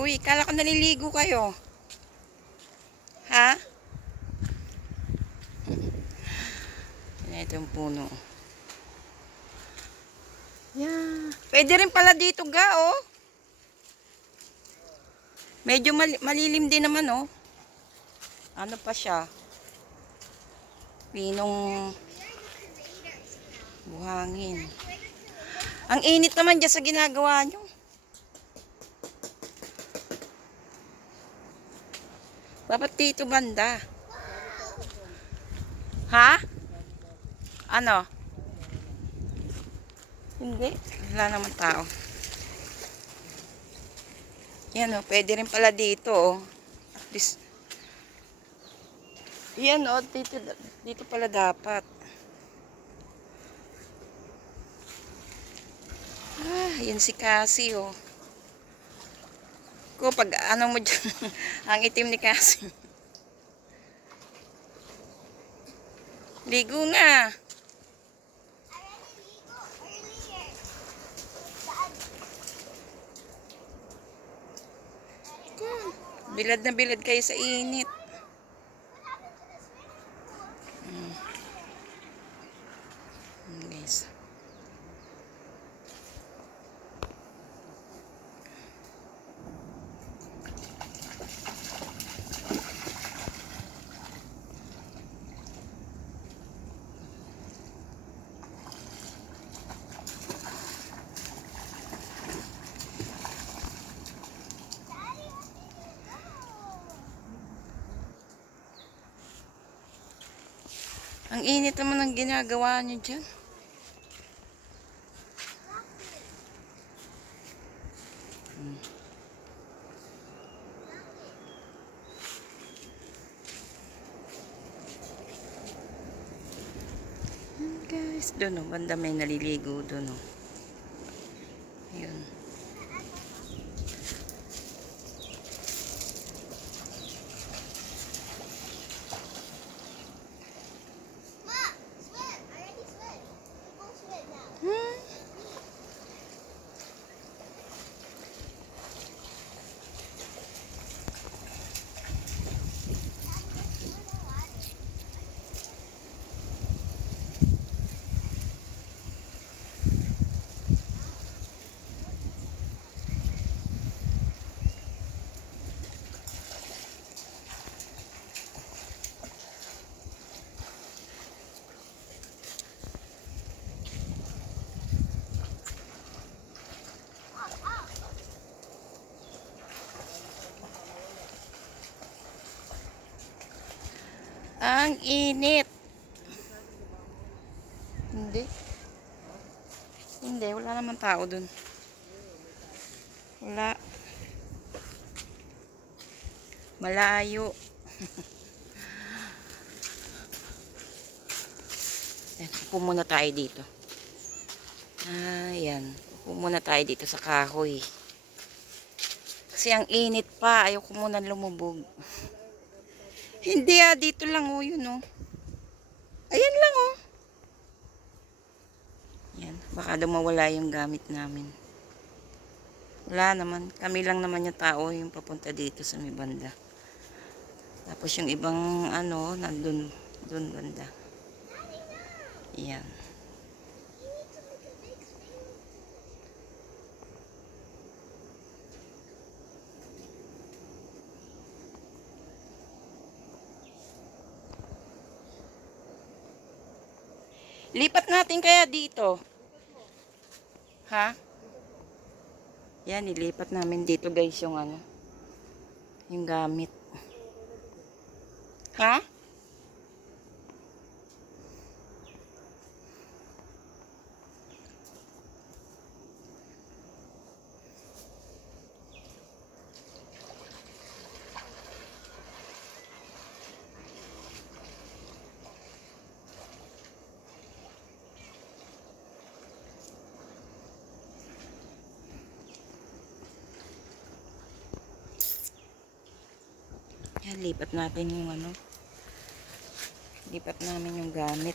Uy, kala ko naliligo kayo. Ha? Yan, ito yung puno. Yeah. Pwede rin pala dito ga, oh. Medyo malilim din naman, oh. Ano pa siya? Pinong buhangin. Ang init naman dyan sa ginagawa nyo. Dapat dito banda. Ha? Ano? Hindi. Wala naman tao. Yan, oh. Pwede rin pala dito, oh. At least. Yan, oh. Dito pala dapat. Ah, yan si Cassie, oh. Ko, pag ano mo dyan, ang itim ni Cassie. Ligo nga. Bilad na bilad kayo sa init. Guys. Ang init naman ang ginagawa niyo dyan. Guys, doon o, banda may naliligo doon o. Yun. Ang init. Hindi. Hindi, wala naman tao dun. Wala. Malayo. Yan, upo muna tayo dito. Ayan. Upo muna tayo dito sa kahoy. Kasi ang init pa. Ayoko muna lumubog. Hindi dito lang oh, yun oh. Ayan lang oh. Yan, baka mawala yung gamit namin. Wala naman, kami lang naman yung tao yung papunta dito sa may banda. Tapos yung ibang ano, nandun, dun banda. Yan. Lipat natin kaya dito. Ha? Yan, ilipat namin dito guys yung ano. Yung gamit. Ha? Yan, lipat natin yung ano. Lipat namin yung gamit.